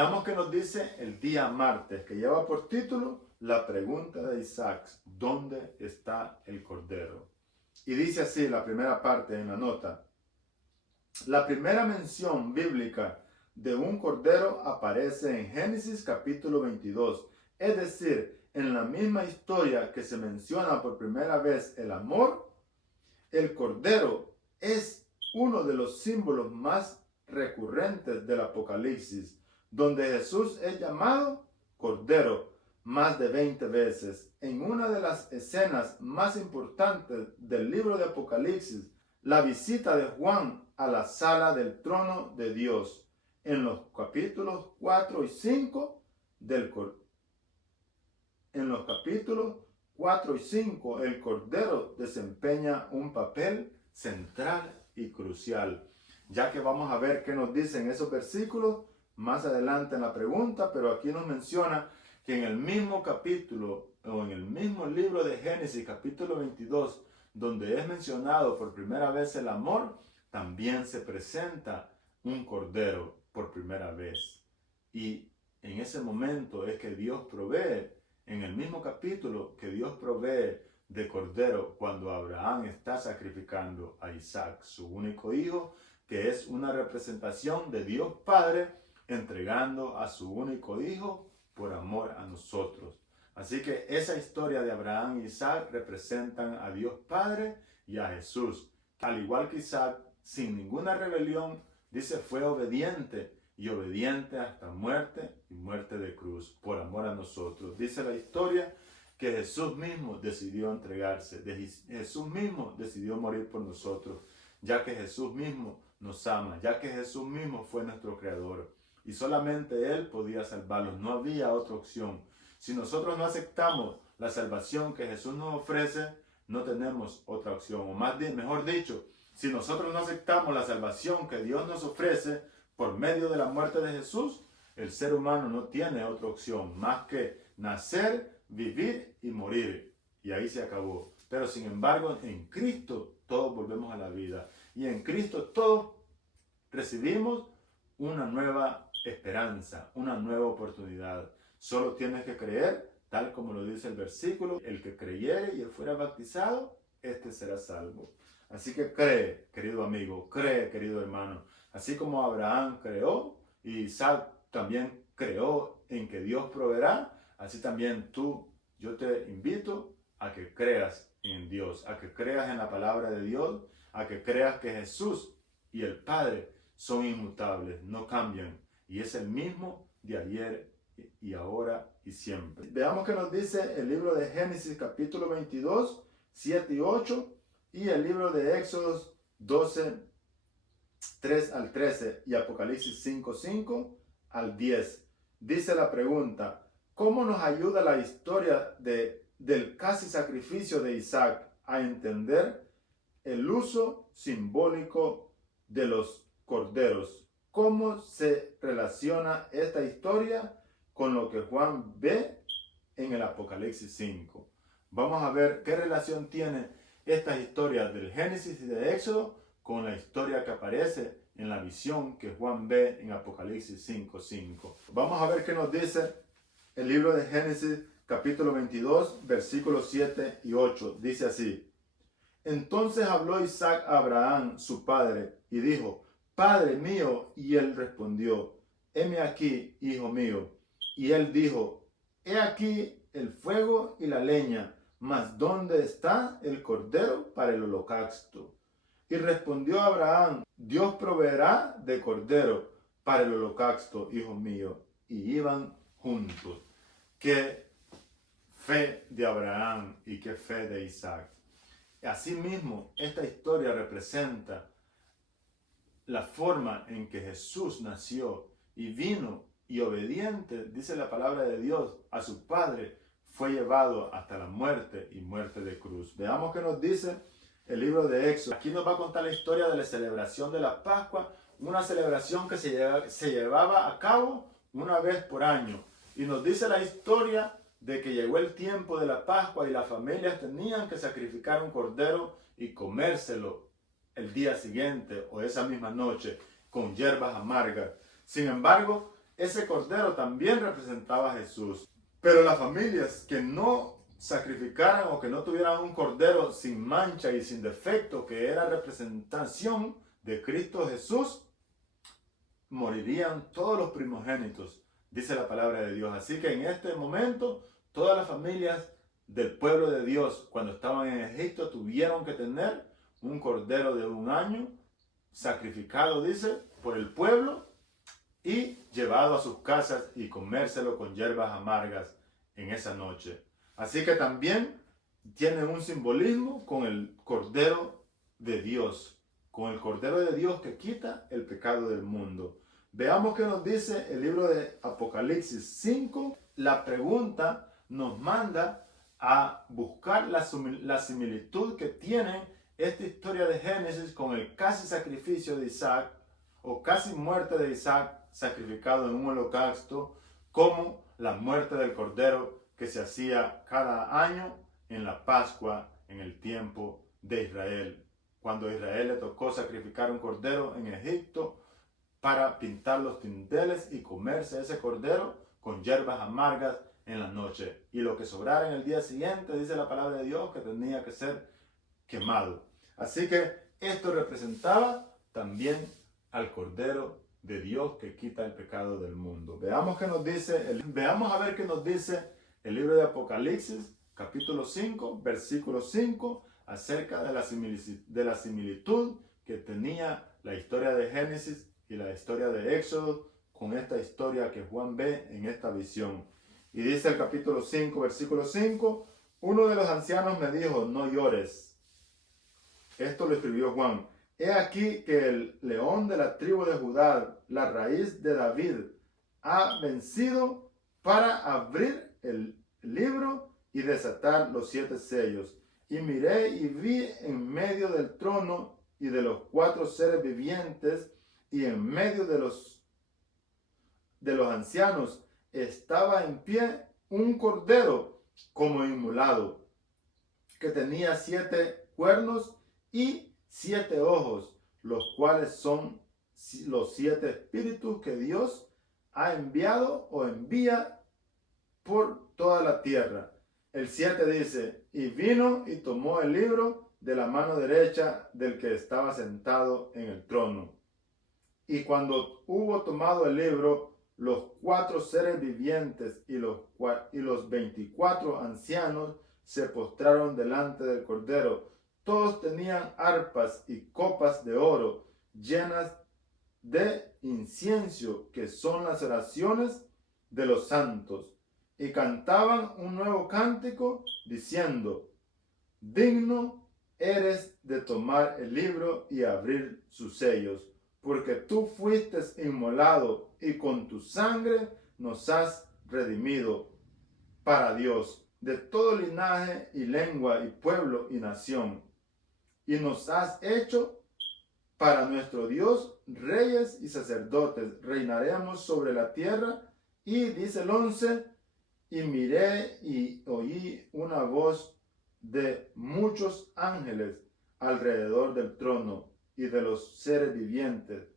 Veamos qué nos dice el día martes, que lleva por título la pregunta de Isaac: ¿dónde está el cordero? Y dice así la primera parte en la nota: la primera mención bíblica de un cordero aparece en Génesis capítulo 22, es decir, en la misma historia que se menciona por primera vez el amor. El cordero es uno de los símbolos más recurrentes del Apocalipsis, donde Jesús es llamado Cordero más de 20 veces. En una de las escenas más importantes del libro de Apocalipsis, la visita de Juan a la sala del trono de Dios, en los capítulos 4 y 5 el Cordero desempeña un papel central y crucial, ya que vamos a ver qué nos dicen esos versículos más adelante en la pregunta, pero aquí nos menciona que en el mismo capítulo o en el mismo libro de Génesis capítulo 22, donde es mencionado por primera vez el amor, también se presenta un cordero por primera vez. Y en ese momento es que Dios provee, en el mismo capítulo que Dios provee de cordero cuando Abraham está sacrificando a Isaac, su único hijo, que es una representación de Dios Padre entregando a su único hijo por amor a nosotros. Así que esa historia de Abraham y Isaac representan a Dios Padre y a Jesús. Al igual que Isaac, sin ninguna rebelión, dice, fue obediente y obediente hasta muerte y muerte de cruz por amor a nosotros. Dice la historia que Jesús mismo decidió entregarse, Jesús mismo decidió morir por nosotros, ya que Jesús mismo nos ama, ya que Jesús mismo fue nuestro creador y solamente Él podía salvarlos, no había otra opción. Si nosotros no aceptamos la salvación que Jesús nos ofrece, no tenemos otra opción, o mejor dicho, si nosotros no aceptamos la salvación que Dios nos ofrece por medio de la muerte de Jesús, el ser humano no tiene otra opción más que nacer, vivir y morir. Y ahí se acabó. Pero sin embargo, en Cristo todos volvemos a la vida. Y en Cristo todos recibimos una nueva esperanza, una nueva oportunidad. Solo tienes que creer, tal como lo dice el versículo: el que creyere y fuera bautizado, este será salvo. Así que cree, querido amigo, cree, querido hermano. Así como Abraham creó y Isaac también creó en que Dios proveerá, así también yo te invito a que creas en Dios, a que creas en la palabra de Dios, a que creas que Jesús y el Padre son inmutables, no cambian, y es el mismo de ayer y ahora y siempre. Veamos qué nos dice el libro de Génesis capítulo 22, 7 y 8, y el libro de Éxodos 12, 3 al 13 y Apocalipsis 5, 5 al 10. Dice la pregunta: ¿cómo nos ayuda la historia del casi sacrificio de Isaac a entender el uso simbólico de los corderos? ¿Cómo se relaciona esta historia con lo que Juan ve en el Apocalipsis 5? Vamos a ver qué relación tiene estas historias del Génesis y de Éxodo con la historia que aparece en la visión que Juan ve en Apocalipsis 5:5. Vamos a ver qué nos dice el libro de Génesis capítulo 22, versículos 7 y 8. Dice así: entonces habló Isaac a Abraham, su padre, y dijo: Padre mío. Y él respondió: heme aquí, hijo mío. Y él dijo: he aquí el fuego y la leña, mas ¿dónde está el cordero para el holocausto? Y respondió Abraham: Dios proveerá de cordero para el holocausto, hijo mío. Y iban juntos. Qué fe de Abraham y qué fe de Isaac. Asimismo, esta historia representa la forma en que Jesús nació y vino, y obediente, dice la palabra de Dios, a su Padre, fue llevado hasta la muerte y muerte de cruz. Veamos qué nos dice el libro de Éxodo. Aquí nos va a contar la historia de la celebración de la Pascua, una celebración que se llevaba a cabo una vez por año. Y nos dice la historia de que llegó el tiempo de la Pascua y las familias tenían que sacrificar un cordero y comérselo el día siguiente o esa misma noche con hierbas amargas. Sin embargo, ese cordero también representaba a Jesús. Pero las familias que no sacrificaran o que no tuvieran un cordero sin mancha y sin defecto, que era representación de Cristo Jesús, morirían todos los primogénitos, dice la palabra de Dios. Así que en este momento, todas las familias del pueblo de Dios, cuando estaban en Egipto, tuvieron que tener un cordero de 1 año, sacrificado, dice, por el pueblo, y llevado a sus casas y comérselo con hierbas amargas en esa noche. Así que también tiene un simbolismo con el Cordero de Dios, con el Cordero de Dios que quita el pecado del mundo. Veamos qué nos dice el libro de Apocalipsis 5. La pregunta nos manda a buscar la similitud que tiene esta historia de Génesis con el casi sacrificio de Isaac, o casi muerte de Isaac sacrificado en un holocausto, como la muerte del Cordero que se hacía cada año en la Pascua en el tiempo de Israel. Cuando a Israel le tocó sacrificar un cordero en Egipto para pintar los dinteles y comerse ese cordero con hierbas amargas en la noche. Y lo que sobrara en el día siguiente, dice la palabra de Dios, que tenía que ser quemado. Así que esto representaba también al Cordero de Dios que quita el pecado del mundo. Veamos a ver qué nos dice el libro de Apocalipsis, capítulo 5, versículo 5, acerca de la similitud que tenía la historia de Génesis y la historia de Éxodo con esta historia que Juan ve en esta visión. Y dice el capítulo 5, versículo 5, uno de los ancianos me dijo, no llores. Esto lo escribió Juan. He aquí que el león de la tribu de Judá, la raíz de David, ha vencido para abrir el libro y desatar los 7 sellos. Y miré y vi en medio del trono y de los 4 seres vivientes y en medio de los ancianos estaba en pie un cordero como inmolado, que tenía 7 cuernos y 7 ojos, los cuales son los 7 espíritus que Dios ha enviado o envía por toda la tierra. El 7 dice, y vino y tomó el libro de la mano derecha del que estaba sentado en el trono. Y cuando hubo tomado el libro, los 4 seres vivientes y los 24 ancianos se postraron delante del Cordero. Todos tenían arpas y copas de oro llenas de incienso, que son las oraciones de los santos, y cantaban un nuevo cántico diciendo, digno eres de tomar el libro y abrir sus sellos, porque tú fuiste inmolado y con tu sangre nos has redimido para Dios de todo linaje y lengua y pueblo y nación, y nos has hecho para nuestro Dios reyes y sacerdotes, reinaremos sobre la tierra. Y dice el 11, y miré y oí una voz de muchos ángeles alrededor del trono y de los seres vivientes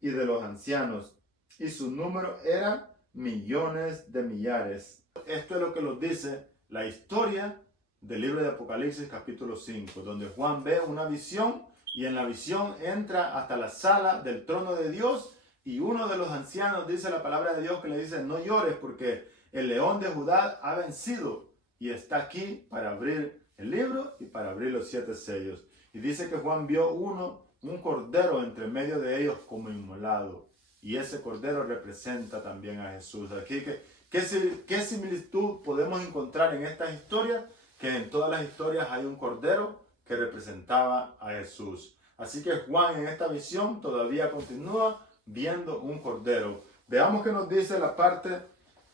y de los ancianos, y su número era millones de millares. Esto es lo que nos dice la historia del libro de Apocalipsis capítulo 5, donde Juan ve una visión y en la visión entra hasta la sala del trono de Dios, y uno de los ancianos dice la palabra de Dios que le dice, no llores porque el león de Judá ha vencido y está aquí para abrir el libro y para abrir los 7 sellos. Y dice que Juan vio un cordero entre medio de ellos como inmolado, y ese cordero representa también a Jesús. Aquí ¿qué similitud podemos encontrar en estas historias? Que en todas las historias hay un cordero que representaba a Jesús. Así que Juan en esta visión todavía continúa viendo un cordero. Veamos qué nos dice la parte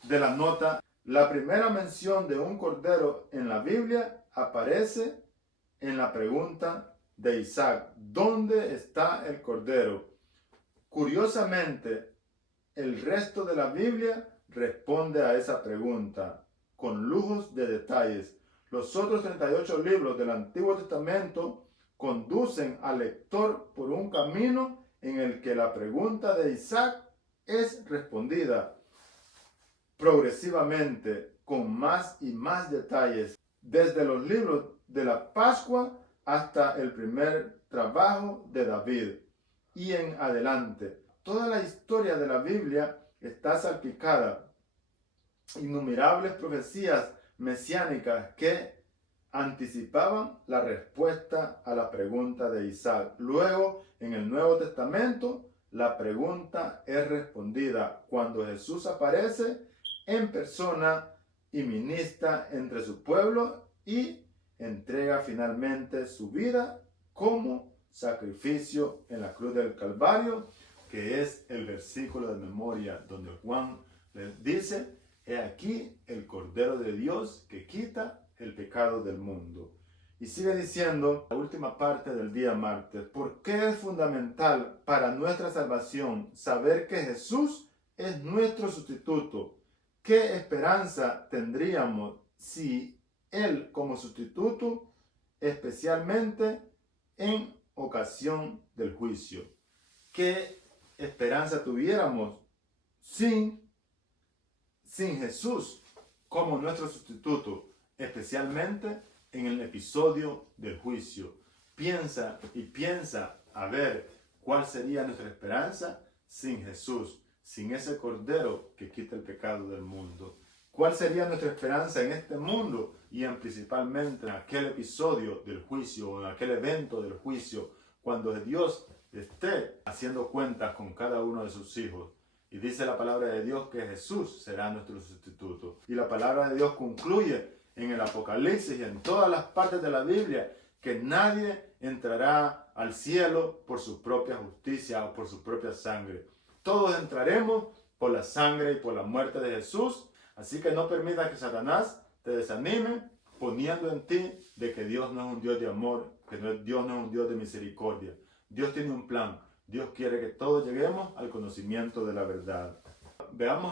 de la nota. La primera mención de un cordero en la Biblia aparece en la pregunta de Isaac, ¿dónde está el cordero? Curiosamente, el resto de la Biblia responde a esa pregunta con lujos de detalles. Los otros 38 libros del Antiguo Testamento conducen al lector por un camino en el que la pregunta de Isaac es respondida progresivamente con más y más detalles, desde los libros de la Pascua hasta el primer trabajo de David y en adelante. Toda la historia de la Biblia está salpicada innumerables profecías mesiánicas que anticipaban la respuesta a la pregunta de Isaac. Luego, en el Nuevo Testamento, la pregunta es respondida cuando Jesús aparece en persona y ministra entre su pueblo y entrega finalmente su vida como sacrificio en la cruz del Calvario, que es el versículo de memoria donde Juan le dice: he aquí el Cordero de Dios que quita el pecado del mundo. Y sigue diciendo la última parte del día martes: ¿por qué es fundamental para nuestra salvación saber que Jesús es nuestro sustituto? ¿Qué esperanza tendríamos si Él como sustituto, especialmente en ocasión del juicio? ¿Qué esperanza tuviéramos sin Jesús como nuestro sustituto, especialmente en el episodio del juicio? Piensa a ver cuál sería nuestra esperanza sin Jesús, sin ese Cordero que quita el pecado del mundo. ¿Cuál sería nuestra esperanza en este mundo y principalmente en aquel episodio del juicio o en aquel evento del juicio, cuando Dios esté haciendo cuentas con cada uno de sus hijos? Y dice la palabra de Dios que Jesús será nuestro sustituto. Y la palabra de Dios concluye en el Apocalipsis y en todas las partes de la Biblia que nadie entrará al cielo por su propia justicia o por su propia sangre. Todos entraremos por la sangre y por la muerte de Jesús. Así que no permita que Satanás te desanime poniendo en ti de que Dios no es un Dios de amor, que Dios no es un Dios de misericordia. Dios tiene un plan. Dios quiere que todos lleguemos al conocimiento de la verdad. Veamos